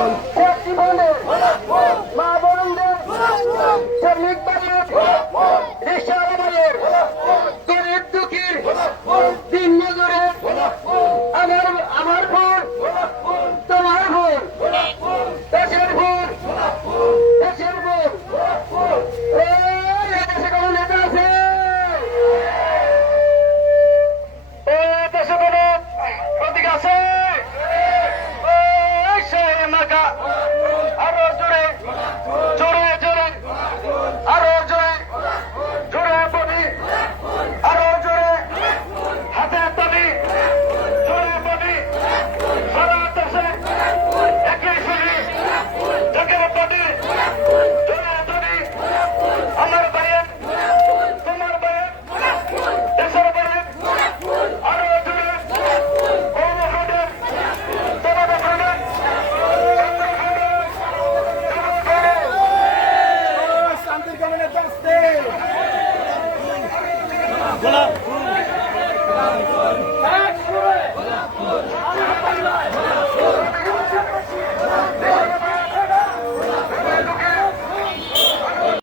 all. 过来